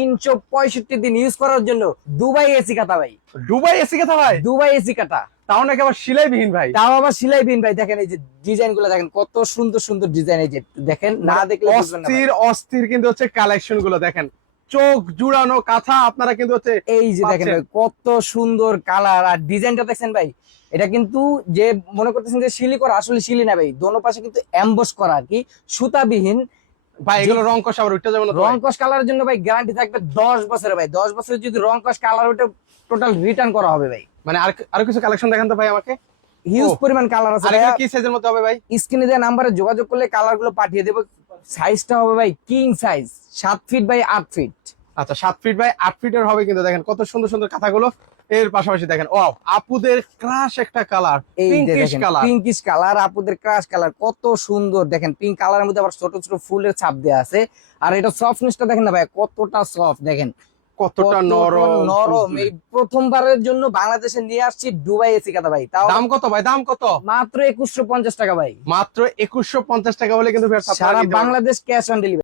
তিনশো পঁয়ষট্টি দিন ইউজ করার জন্য দুবাই এসি কাটা ভাই। দুবাই এসি কথা ভাই? দুবাই এসি কাটা। তাও নাকি আবার সিলাইবিহীন ভাই? তাও আবার সিলাই বিন ভাই। দেখেন এই যে ডিজাইনগুলো দেখেন কত সুন্দর সুন্দর ডিজাইন এই যে দেখেন না দেখলে। অস্থির অস্থির কিন্তু হচ্ছে কালেকশনগুলো দেখেন। চোখ জুড়ানো কাঁথা আপনারা কিন্তু হচ্ছে এই যে দেখেন কত সুন্দর কালার। আর ডিজাইনটা দেখছেন ভাই এটা কিন্তু যে মনে করতেছেন যে শিলি করা আসলে শিলি না ভাই। দোনো পাশে কিন্তু এমবস করা আর কি সুতাবিহীন। ভাই এগুলো রং কষ আবার উঠতে যাবে না রং কষ কালারের জন্য ভাই গ্যারান্টি থাকবে দশ বছরের ভাই। দশ বছরের যদি রং কষ কালার ওটা টোটাল রিটার্ন করা হবে ভাই। মানে আর আর কিছু কালেকশন দেখান তো ভাই আমাকে? হিউজ। পরিমাণ কালার আছে আর কি সাইজের মধ্যে হবে ভাই? স্ক্রিনে দেওয়া নাম্বারে যোগাযোগ করলে কালারগুলো পাঠিয়ে দেবো। সাইজটা হবে ভাই কিং সাইজ সাত ফিট বাই আট ফিট আচ্ছা সাত ফিট বাই আট ফিটের হবে কিন্তু দেখেন কত সুন্দর সুন্দর কাঁথাগুলো। এর পাশাপাশি দেখেন ও আপুদের ক্রাশ একটা colour pinkish colour pinkish colour আপুদের ক্রাশ কালার কত সুন্দর। দেখেন পিঙ্ক কালারের মধ্যে আবার ছোট ছোট ফুলের ছাপ দেওয়া আছে। আর এটা সফটনেসটা দেখেন না ভাই কতটা সফট দেখেন। কতটা কতটা নরম নরম। এই প্রথমবারের জন্য বাংলাদেশে নিয়ে আসছি দুবাই এসি কাটা ভাই। তাও দাম কত ভাই? দাম কত? মাত্র একুশশো পঞ্চাশ টাকা ভাই। মাত্র একুশশো পঞ্চাশ টাকা বলে কিন্তু সারা বাংলাদেশ ক্যাশ অন ডেলিভারি